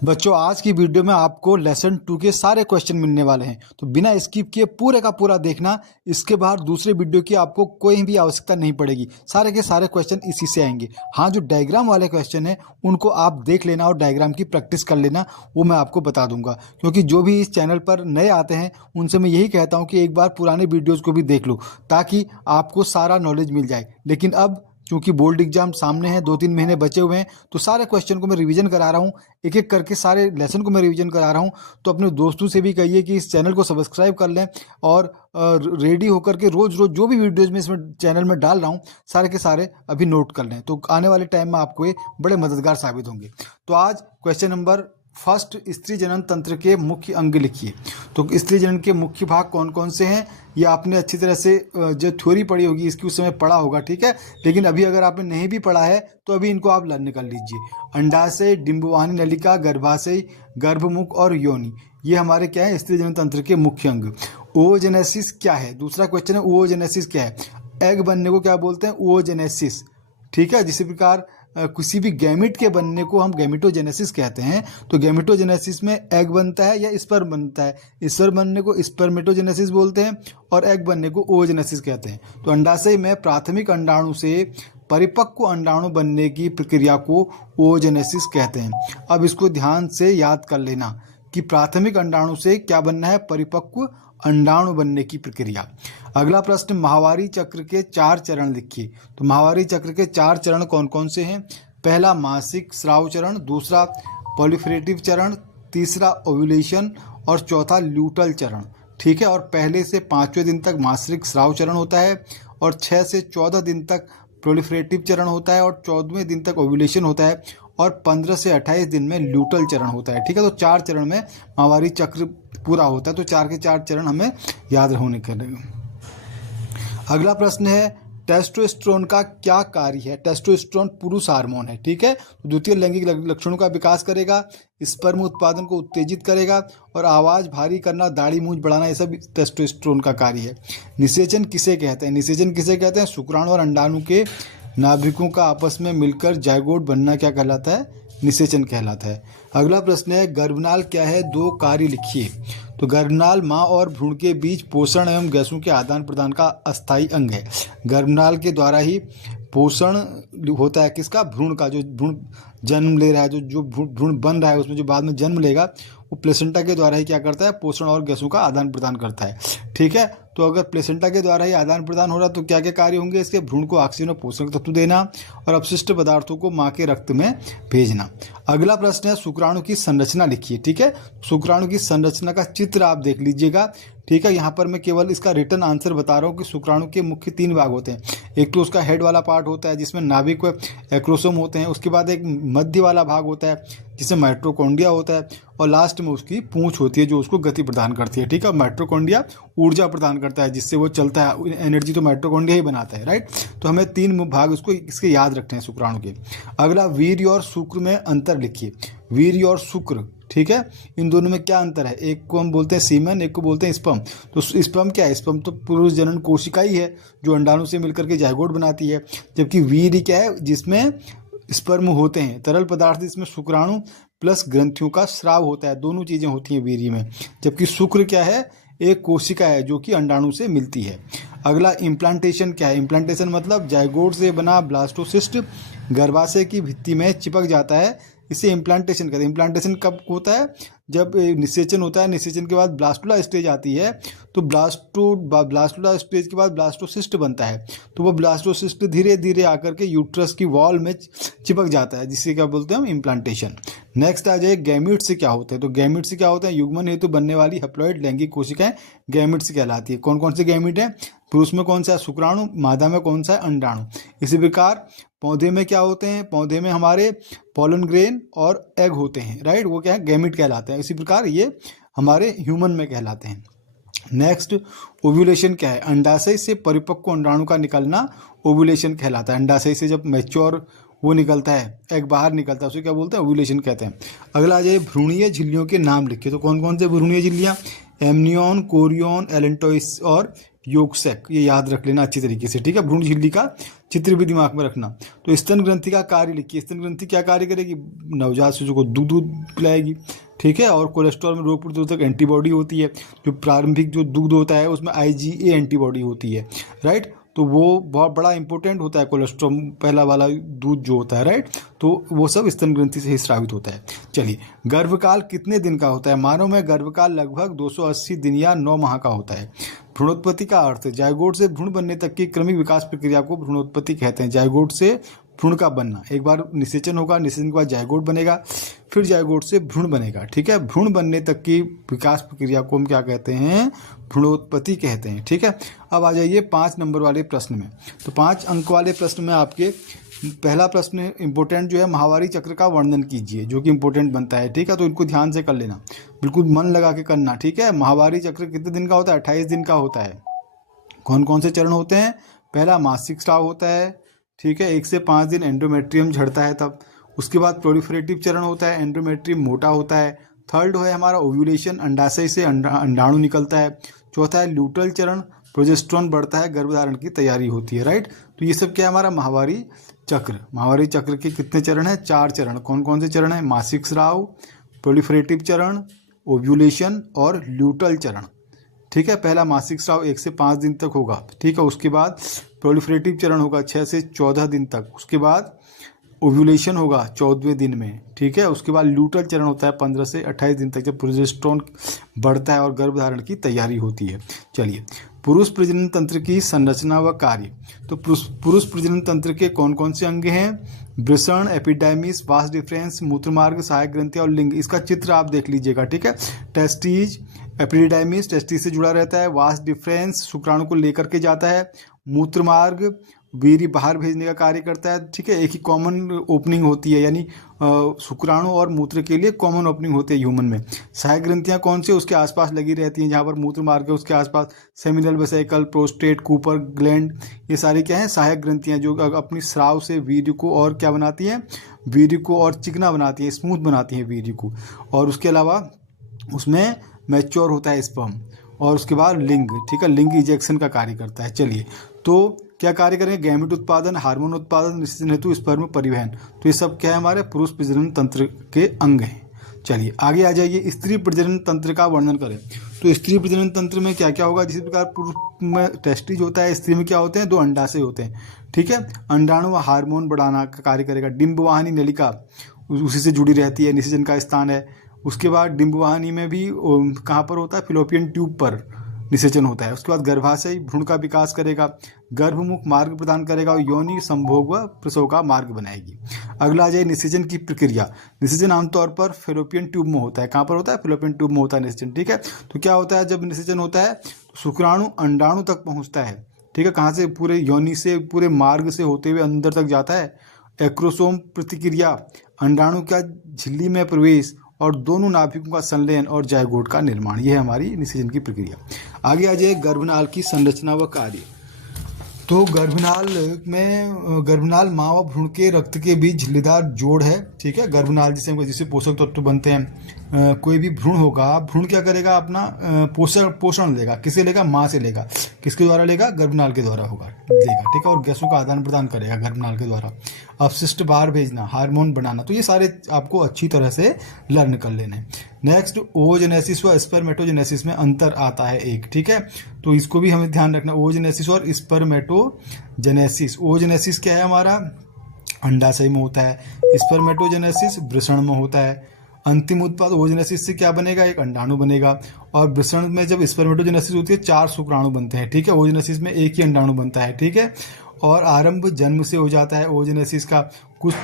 बच्चों, आज की वीडियो में आपको लेसन 2 के सारे क्वेश्चन मिलने वाले हैं, तो बिना स्किप किए पूरे का पूरा देखना। इसके बाद दूसरे वीडियो की आपको कोई भी आवश्यकता नहीं पड़ेगी, सारे के सारे क्वेश्चन इसी से आएंगे। हाँ, जो डायग्राम वाले क्वेश्चन हैं उनको आप देख लेना और डायग्राम की प्रैक्टिस कर लेना, वो मैं आपको बता दूंगा। क्योंकि जो भी इस चैनल पर नए आते हैं उनसे मैं यही कहता हूँ कि एक बार पुराने वीडियोज़ को भी देख लो, ताकि आपको सारा नॉलेज मिल जाए। लेकिन अब क्योंकि बोर्ड एग्जाम सामने है, 2-3 महीने बचे हुए हैं, तो सारे क्वेश्चन को मैं रिवीजन करा रहा हूँ, एक एक करके सारे लेसन को मैं रिवीजन करा रहा हूँ। तो अपने दोस्तों से भी कहिए कि इस चैनल को सब्सक्राइब कर लें और रेडी होकर के रोज़ रोज़ जो भी वीडियोज़ मैं इसमें चैनल में डाल रहा हूँ सारे के सारे अभी नोट कर लें, तो आने वाले टाइम में आपको ये बड़े मददगार साबित होंगे। तो आज क्वेश्चन नंबर फर्स्ट, स्त्री जनन तंत्र के मुख्य अंग लिखिए। तो स्त्री जनन के मुख्य भाग कौन कौन से हैं, ये आपने अच्छी तरह से जो थ्योरी पढ़ी होगी इसकी उस समय पढ़ा होगा, ठीक है। लेकिन अभी अगर आपने नहीं भी पढ़ा है तो अभी इनको आप लर्न कर लीजिए। अंडाशय, डिंबवाहिनी नलिका, गर्भाशय, गर्भमुख और योनि, ये हमारे क्या है, स्त्री जनन तंत्र के मुख्य अंग। ओवोजेनेसिस क्या है, दूसरा क्वेश्चन है ओवोजेनेसिस क्या है। एग बनने को क्या बोलते हैं, ओवोजेनेसिस, ठीक है। जिस प्रकार किसी भी गैमिट के बनने को हम गैमिटोजेनेसिस कहते हैं, तो गैमिटोजेनेसिस में एग बनता है या स्पर्म बनता है। स्पर्म बनने को स्पर्मेटोजेनेसिस बोलते हैं और एग बनने को ओवोजेनेसिस कहते हैं। तो अंडाशय में प्राथमिक अंडाणु से परिपक्व अंडाणु बनने की प्रक्रिया को ओवोजेनेसिस कहते हैं। अब इसको ध्यान से याद कर लेना कि प्राथमिक अंडाणु से क्या बनना है, परिपक्व अंडाणु बनने की प्रक्रिया। अगला प्रश्न, माहवारी चक्र के 4 चरण लिखिए। तो माहवारी चक्र के 4 चरण कौन कौन से हैं। पहला मासिक स्राव चरण, दूसरा पॉलिफरेटिव चरण, तीसरा ओव्यूलेशन और चौथा ल्यूटल चरण, ठीक है। और पहले से 5वें दिन तक मासिक स्राव चरण होता है और 6 से 14 दिन तक प्रोलिफरेटिव चरण होता है और 14वें दिन तक ओव्यूलेशन होता है और 15 से 28 दिन में ल्यूटल चरण होता है, ठीक है। तो 4 चरण में माहवारी चक्र पूरा होता है, तो 4 के 4 चरण हमें याद होने करेंगे। अगला प्रश्न है, टेस्टोस्टेरोन का क्या कार्य है। टेस्टोस्टेरोन पुरुष हार्मोन है, ठीक है। तो द्वितीय लैंगिक लक्षणों का विकास करेगा, स्पर्म उत्पादन को उत्तेजित करेगा और आवाज़ भारी करना, दाढ़ी मूंछ बढ़ाना, ये सब टेस्टोस्टेरोन का कार्य है। निषेचन किसे कहते हैं, निषेचन किसे कहते हैं, शुक्राणु और अंडाणु के नाभिकों का आपस में मिलकर जाइगोट बनना क्या कहलाता है, निषेचन कहलाता है। अगला प्रश्न है, गर्भनाल क्या है, 2 कार्य लिखिए। तो गर्भनाल माँ और भ्रूण के बीच पोषण एवं गैसों के आदान प्रदान का अस्थायी अंग है। गर्भनाल के द्वारा ही पोषण होता है किसका, भ्रूण का। जो भ्रूण जन्म ले रहा है, जो भ्रूण बन रहा है, उसमें जो बाद में जन्म लेगा, वो प्लेसेंटा के द्वारा ही क्या करता है, पोषण और गैसों का आदान प्रदान करता है, ठीक है। तो अगर प्लेसेंटा के द्वारा ही आदान प्रदान हो रहा है तो क्या क्या कार्य होंगे इसके, भ्रूण को ऑक्सीजन और पोषक तत्व देना और अपशिष्ट पदार्थों को माँ के रक्त में भेजना। अगला प्रश्न है, शुक्राणु की संरचना लिखिए, ठीक है। शुक्राणु की संरचना का चित्र आप देख लीजिएगा, ठीक है। यहाँ पर मैं केवल इसका रिटर्न आंसर बता रहा हूँ कि शुक्राणु के मुख्य 3 भाग होते हैं। एक तो उसका हेड वाला पार्ट होता है जिसमें नाभिक व एक्रोसोम होते हैं, उसके बाद एक मध्य वाला भाग होता है जिसमें माइटोकॉन्ड्रिया होता है और लास्ट में उसकी पूंछ होती है जो उसको गति प्रदान करती है, ठीक है। माइटोकॉन्ड्रिया ऊर्जा प्रदान करता है जिससे वो चलता है, एनर्जी तो माइटोकॉन्ड्रिया ही बनाता है, राइट। तो हमें 3 भाग उसको इसके याद रखने हैं शुक्राणु के। अगला, वीर्य और शुक्र में अंतर लिखिए। वीर्य और शुक्र, ठीक है, इन दोनों में क्या अंतर है। एक को हम बोलते हैं सीमेन, एक को बोलते हैं स्पर्म। तो स्पर्म क्या है, स्पर्म तो पुरुष जनन कोशिका ही है जो अंडाणु से मिलकर के जाइगोट बनाती है। जबकि वीर्य क्या है, जिसमें स्पर्म होते हैं, तरल पदार्थ, इसमें शुक्राणु प्लस ग्रंथियों का स्राव होता है, दोनों चीज़ें होती हैं वीर्य में। जबकि शुक्र क्या है, एक कोशिका है जो कि अंडाणु से मिलती है। अगला, इम्प्लांटेशन क्या है। इम्प्लांटेशन मतलब जाइगोट से बना ब्लास्टोसिस्ट गर्भाशय की भित्ति में चिपक जाता है, इसे इम्प्लांटेशन कहते हैं। इम्प्लांटेशन कब होता है, जब निषेचन होता है, निषेचन के बाद ब्लास्टुला स्टेज आती है, तो ब्लास्टुला स्टेज के बाद ब्लास्टोसिस्ट बनता है। तो वो ब्लास्टोसिस्ट धीरे धीरे आकर के यूट्रस की वॉल में चिपक जाता है, जिससे क्या बोलते हैं हम, इम्प्लांटेशन। नेक्स्ट आ जाए, गैमीट से क्या होते हैं। तो गैमीट से क्या होता है, युग्मन हेतु बनने वाली हैप्लॉइड लैंगिक कोशिकाएं गैमीट से कहलाती है। कौन कौन से गैमीट हैं, पुरुष में कौन सा है, शुक्राणु, मादा में कौन सा है, अंडाणु। इसी प्रकार पौधे में क्या होते हैं, पौधे में हमारे पॉलन ग्रेन और एग होते हैं, राइट, वो क्या है, गैमीट कहलाते हैं। इसी प्रकार ये हमारे ह्यूमन में कहलाते हैं। नेक्स्ट, ओव्यूलेशन क्या है। अंडाशय से परिपक्व अंडाणु का निकलना ओव्यूलेशन कहलाता है। अंडाशय से जब मैच्योर वो निकलता है, एग बाहर निकलता है, उसे क्या बोलते हैं, ओव्यूलेशन कहते हैं। अगला आ जाए, भ्रूणीय झिल्लियों के नाम लिखिए। तो कौन कौन से भ्रूणीय झिल्लियाँ, एमनियन, कोरियन, एलेंटोइस और योगसेक, ये याद रख लेना अच्छी तरीके से, ठीक है। भ्रूण झिल्ली का चित्र भी दिमाग में रखना। तो स्तन ग्रंथि का कार्य लिखिए। स्तन ग्रंथि क्या कार्य करेगी? नवजात शिशु को दूध पिलाएगी, ठीक है। और कोलेस्ट्रॉल में रोग प्रतिरोधक एंटीबॉडी होती है। जो प्रारंभिक जो दूध होता है उसमें IgA एंटीबॉडी होती है, राइट। तो वो बहुत बड़ा इंपॉर्टेंट होता है, कोलेस्ट्रॉल पहला वाला दूध जो होता है, राइट। तो वो सब स्तन ग्रंथि से ही स्रावित होता है। चलिए, गर्भकाल कितने दिन का होता है? मानव में गर्भकाल लगभग 280 दिन या 9 माह का होता है। भ्रूणोत्पत्ति का अर्थ, जायगोट से भ्रूण बनने तक की क्रमिक विकास प्रक्रिया को भ्रूणोत्पत्ति कहते हैं। जायगोट से भ्रूण का बनना, एक बार निषेचन होगा, निषेचन के बाद जायगोट बनेगा, फिर जायगोट से भ्रूण बनेगा, ठीक है। भ्रूण बनने तक की विकास प्रक्रिया को हम क्या कहते हैं? भ्रूणोत्पत्ति कहते हैं, ठीक है। अब आ जाइए 5 नंबर वाले प्रश्न में। तो 5 अंक वाले प्रश्न में आपके पहला प्रश्न इंपॉर्टेंट जो है, माहवारी चक्र का वर्णन कीजिए, जो कि इंपॉर्टेंट बनता है, ठीक है। तो इनको ध्यान से कर लेना, बिल्कुल मन लगा के करना, ठीक है। माहवारी चक्र कितने दिन का होता है? 28 दिन का होता है। कौन कौन से चरण होते हैं? पहला मासिक स्राव होता है, ठीक है, 1 से 5 दिन एंडोमेट्रियम झड़ता है तब। उसके बाद प्रोलिफरेटिव चरण होता है, एंडोमेट्रियम मोटा होता है। थर्ड है हमारा ओव्यूलेशन, अंडाशय से अंडाणु निकलता है। चौथा है ल्यूटल चरण, प्रोजेस्टेरोन बढ़ता है, गर्भधारण की तैयारी होती है, राइट। तो ये सब क्या है? हमारा माहवारी चक्र। माहवारी चक्र के कितने चरण हैं? 4 चरण। कौन कौन से चरण हैं? मासिक स्राव, प्रोलिफरेटिव चरण, ओव्यूलेशन और ल्यूटल चरण, ठीक है। पहला मासिक स्राव 1 से 5 दिन तक होगा, ठीक है। उसके बाद प्रोलिफरेटिव चरण होगा 6 से 14 दिन तक। उसके बाद ओव्यूलेशन होगा 14वें दिन में, ठीक है। उसके बाद ल्यूटल चरण होता है 15 से 28 दिन तक, जब प्रोजेस्टेरोन बढ़ता है और गर्भधारण की तैयारी होती है। चलिए, पुरुष प्रजनन तंत्र की संरचना व कार्य। तो पुरुष प्रजनन तंत्र के कौन कौन से अंग हैं? वृषण, एपिडाइमिस, वास डिफरेंस, मूत्रमार्ग, सहायक ग्रंथि और लिंग। इसका चित्र आप देख लीजिएगा, ठीक है। टेस्टीज, एपिडाइमिस टेस्टिस से जुड़ा रहता है। वास डिफरेंस शुक्राणु को लेकर के जाता है। मूत्रमार्ग वीर्य बाहर भेजने का कार्य करता है, ठीक है। एक ही कॉमन ओपनिंग होती है, यानी शुक्राणु और मूत्र के लिए कॉमन ओपनिंग होती है ह्यूमन में। सहायक ग्रंथियां कौन सी? उसके आसपास लगी रहती हैं, जहाँ पर मूत्र मार्ग है उसके आसपास seminal vesicle, prostate, Cooper gland, ये सारी क्या है? सहायक ग्रंथियां, जो अपनी स्राव से वीर्य को और क्या बनाती हैं? वीर्य को और चिकना बनाती हैं, स्मूथ बनाती हैं वीर्य को। और उसके अलावा उसमें मैच्योर होता है स्पर्म। और उसके बाद लिंग, ठीक है, लिंग इजेक्शन का कार्य करता है। चलिए, तो क्या कार्य करेंगे? गैमेट उत्पादन, हार्मोन उत्पादन, निषेचन हेतु स्पर्म परिवहन। तो ये सब क्या है? हमारे पुरुष प्रजनन तंत्र के अंग हैं। चलिए आगे आ जाइए, स्त्री प्रजनन तंत्र का वर्णन करें। तो स्त्री प्रजनन तंत्र में क्या क्या होगा? जिस प्रकार पुरुष में टेस्टिज होता है, स्त्री में क्या होते हैं? 2 अंडाशय होते हैं, ठीक है। अंडाणु हार्मोन बढ़ाना का कार्य करेगा। डिंबवाहिनी नलिका उसी से जुड़ी रहती है, निषेचन का स्थान है। उसके बाद डिंबवाहिनी में भी कहाँ पर होता है? फिलोपियन ट्यूब पर निषेचन होता है। उसके बाद गर्भाशय भ्रूण का विकास करेगा, गर्भमुख मार्ग प्रदान करेगा और योनि संभोग व प्रसव का मार्ग बनाएगी। अगला आ जाए निषेचन की प्रक्रिया। निषेचन आमतौर पर फिलोपियन ट्यूब में होता है। कहाँ पर होता है? फिलोपियन ट्यूब में होता है निषेचन, ठीक है। तो क्या होता है जब निषेचन होता है? तो शुक्राणु अंडाणु तक पहुँचता है, ठीक है। कहाँ से? पूरे योनि से, पूरे मार्ग से होते हुए अंदर तक जाता है। एक्रोसोम प्रतिक्रिया, अंडाणु का झिल्ली में प्रवेश और दोनों नाभिकों का संलयन और जायगोट का निर्माण, यह है हमारी निषेचन की प्रक्रिया। आगे आ जाए गर्भनाल की संरचना व कार्य। तो गर्भनाल माँ व भ्रूण के रक्त के बीच झिल्लीदार जोड़ है, ठीक है। गर्भनाल जिसे पोषक तत्व बनते हैं। कोई भी भ्रूण होगा, भ्रूण क्या करेगा? अपना पोषण लेगा। किसे लेगा? माँ से लेगा। किसके द्वारा लेगा? गर्भनाल के द्वारा होगा लेगा, ठीक है। और गैसों का आदान प्रदान करेगा गर्भनाल के द्वारा। अपशिष्ट बाहर भेजना, हार्मोन बनाना, तो ये सारे आपको अच्छी तरह से लर्न कर लेने। नेक्स्ट, ओजेनेसिस व स्पर्मेटोजेनेसिस में अंतर आता है एक, ठीक है। तो इसको भी हमें ध्यान रखना, ओजेनेसिस और स्पर्मेटोजेनेसिस। ओजेनेसिस क्या है? हमारा अंडाशय में होता है। स्पर्मेटोजेनेसिस वृषण में होता है। अंतिम उत्पाद ओजेनेसिस से क्या बनेगा? एक अंडाणु बनेगा। और वृषण में जब स्पर्मेटोजेनेसिस होती है 4 शुक्राणु बनते हैं, ठीक है। ओजेनेसिस में एक ही अंडाणु बनता है, ठीक है। और आरंभ जन्म से हो जाता है ओजेनेसिस का। कुछ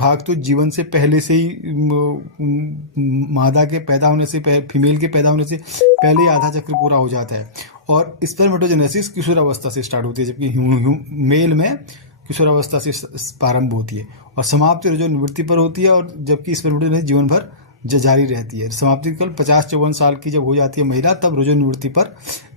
भाग तो जीवन से पहले से ही मादा के पैदा होने से, फीमेल के पैदा होने से पहले ही आधा चक्र पूरा हो जाता है। और स्पर्मेटोजेनेसिस किशोरावस्था से स्टार्ट होती है, जबकि मेल में किशोरावस्था से प्रारंभ होती है और समाप्ति जो निवृत्ति पर होती है। और जबकि स्पर्मेटोजेनेसिस जीवन भर जारी रहती है। समाप्ति काल 50-54 साल की जब हो जाती है महिला, तब रोजोनिवृत्ति पर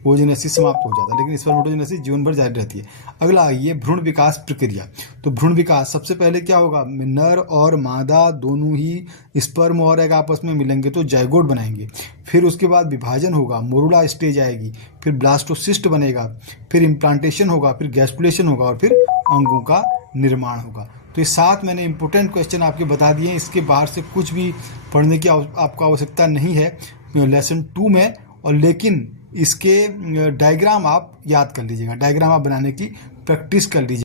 ओजोनेसिस समाप्त हो जाता है, लेकिन स्पर्मेटोजेनेसिस जीवन भर जारी रहती है। अगला ये भ्रूण विकास प्रक्रिया। तो भ्रूण विकास सबसे पहले क्या होगा, नर और मादा दोनों ही स्पर्म और एग आपस में मिलेंगे तो जाइगोट बनाएंगे। फिर उसके बाद विभाजन होगा, मोरुला स्टेज आएगी, फिर ब्लास्टोसिस्ट बनेगा, फिर इम्प्लांटेशन होगा, फिर गैस्ट्रुलेशन होगा और फिर अंगों का निर्माण होगा। तो ये 7 मैंने इंपॉर्टेंट क्वेश्चन आपके बता दिए हैं। इसके बाहर से कुछ भी पढ़ने की आपको आवश्यकता नहीं है लेसन 2 में, और लेकिन इसके डायग्राम आप याद कर लीजिएगा, डायग्राम आप बनाने की प्रैक्टिस कर लीजिए।